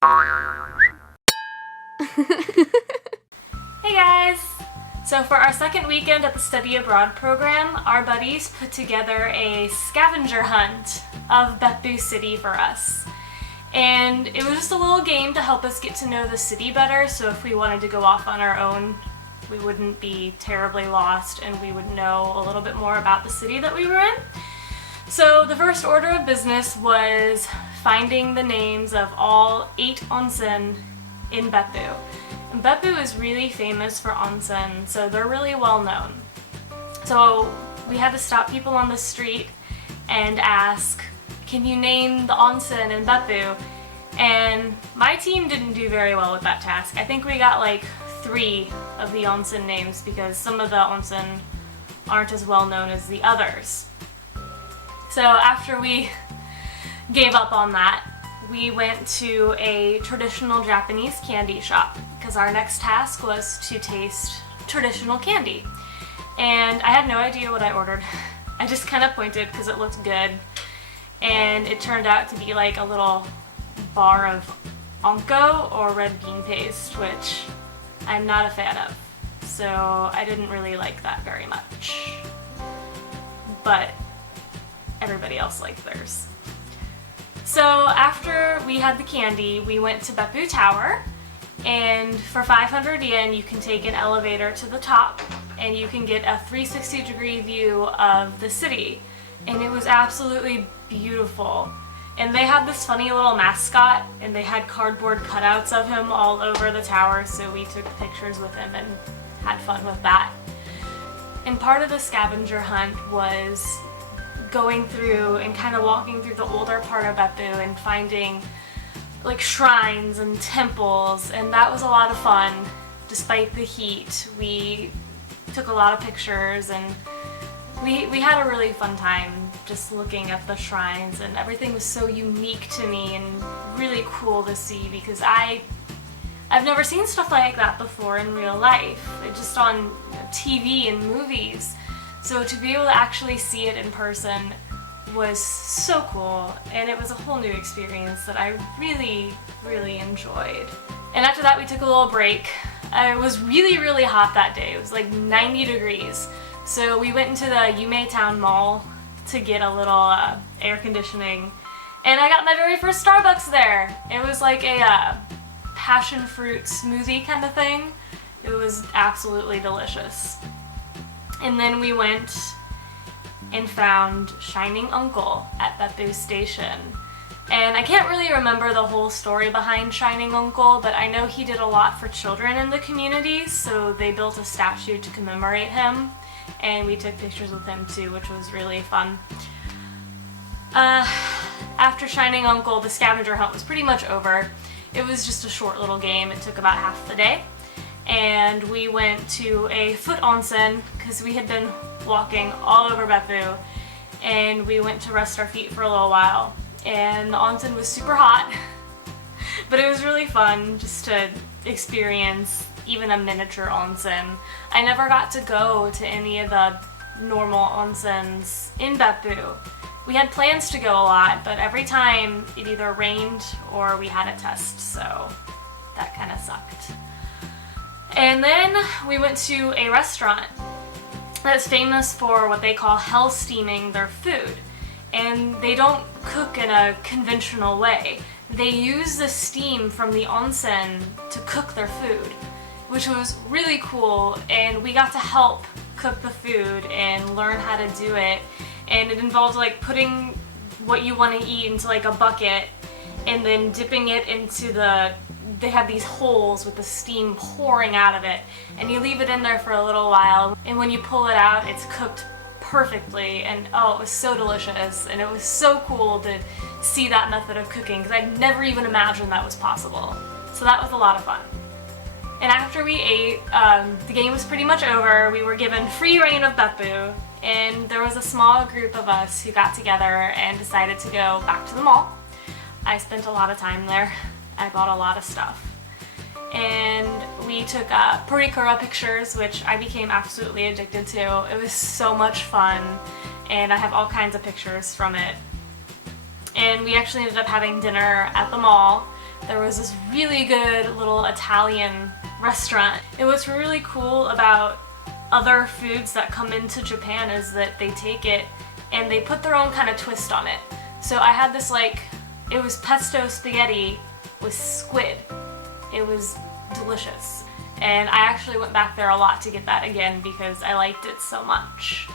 Hey guys! So for our second weekend at the Study Abroad program, our buddies put together a scavenger hunt of Beppu City for us. And it was just a little game to help us get to know the city better, so if we wanted to go off on our own, we wouldn't be terribly lost and we would know a little bit more about the city that we were in. So the first order of business was finding the names of all 8 onsen in Beppu. And Beppu is really famous for onsen, so they're really well known. So we had to stop people on the street and ask, can you name the onsen in Beppu? And my team didn't do very well with that task. I think we got like 3 of the onsen names because some of the onsen aren't as well known as the others. So after we gave up on that, we went to a traditional Japanese candy shop because our next task was to taste traditional candy. And I had no idea what I ordered. I just kind of pointed because it looked good, and it turned out to be like a little bar of onko or red bean paste, which I'm not a fan of. So I didn't really like that very much. But everybody else liked theirs. So after we had the candy, we went to Beppu Tower, and for 500 yen you can take an elevator to the top and you can get a 360-degree view of the city. And it was absolutely beautiful. And they had this funny little mascot, and they had cardboard cutouts of him all over the tower, so we took pictures with him and had fun with that. And part of the scavenger hunt was going through and kind of walking through the older part of Beppu and finding like shrines and temples, and that was a lot of fun. Despite the heat, we took a lot of pictures, and we had a really fun time just looking at the shrines, and everything was so unique to me and really cool to see because I've never seen stuff like that before in real life, just on TV and movies. So to be able to actually see it in person was so cool, and it was a whole new experience that I really, really enjoyed. And after that we took a little break. It was really, really hot that day. It was like 90 degrees. So we went into the Yume Town Mall to get a little air conditioning, and I got my very first Starbucks there. It was like a passion fruit smoothie kind of thing. It was absolutely delicious. And then we went and found Shining Uncle at Beppu Station. And I can't really remember the whole story behind Shining Uncle, but I know he did a lot for children in the community, so they built a statue to commemorate him, and we took pictures with him too, which was really fun. After Shining Uncle, the scavenger hunt was pretty much over. It was just a short little game. It took about half the day. And we went to a foot onsen because we had been walking all over Beppu, and we went to rest our feet for a little while. And the onsen was super hot, but it was really fun just to experience even a miniature onsen. I never got to go to any of the normal onsens in Beppu. We had plans to go a lot, but every time it either rained or we had a test, so that kind of sucked. And then we went to a restaurant that's famous for what they call hell steaming their food. And they don't cook in a conventional way. They use the steam from the onsen to cook their food, which was really cool, and we got to help cook the food and learn how to do it. And it involved like putting what you want to eat into like a bucket and then dipping it into they have these holes with the steam pouring out of it, and you leave it in there for a little while, and when you pull it out, it's cooked perfectly, and oh, it was so delicious, and it was so cool to see that method of cooking because I'd never even imagined that was possible. So that was a lot of fun. And after we ate, the game was pretty much over. We were given free reign of Beppu, and there was a small group of us who got together and decided to go back to the mall. I spent a lot of time there. I bought a lot of stuff. And we took Purikura pictures, which I became absolutely addicted to. It was so much fun, and I have all kinds of pictures from it. And we actually ended up having dinner at the mall there was this really good little Italian restaurant. And what's really cool about other foods that come into Japan is that they take it and they put their own kind of twist on it. So I had this it was pesto spaghetti with squid. It was delicious. And I actually went back there a lot to get that again because I liked it so much.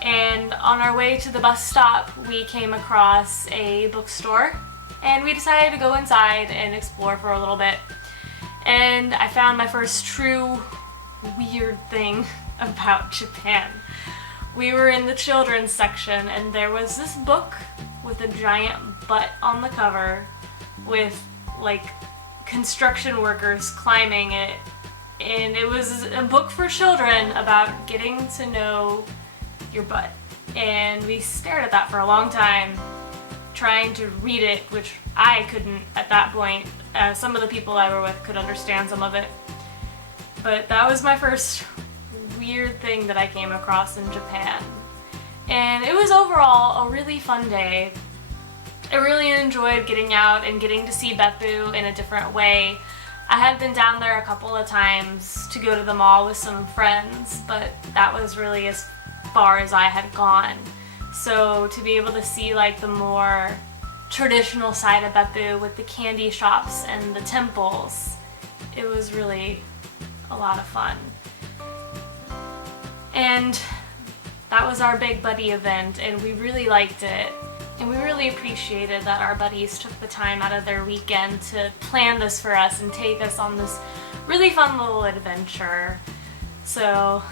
And on our way to the bus stop, we came across a bookstore and we decided to go inside and explore for a little bit. And I found my first true weird thing about Japan. We were in the children's section and there was this book with a giant butt on the cover with construction workers climbing it. And it was a book for children about getting to know your butt. And we stared at that for a long time, trying to read it, which I couldn't at that point. Some of the people I were with could understand some of it. But that was my first weird thing that I came across in Japan. And it was overall a really fun day. I really enjoyed getting out and getting to see Beppu in a different way. I had been down there a couple of times to go to the mall with some friends, but that was really as far as I had gone. So to be able to see the more traditional side of Beppu with the candy shops and the temples, it was really a lot of fun. And that was our big buddy event, and we really liked it. And we really appreciated that our buddies took the time out of their weekend to plan this for us and take us on this really fun little adventure. So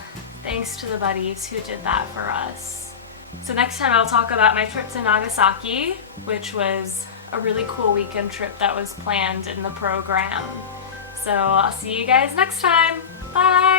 thanks to the buddies who did that for us. So next time I'll talk about my trip to Nagasaki, which was a really cool weekend trip that was planned in the program. So I'll see you guys next time. Bye!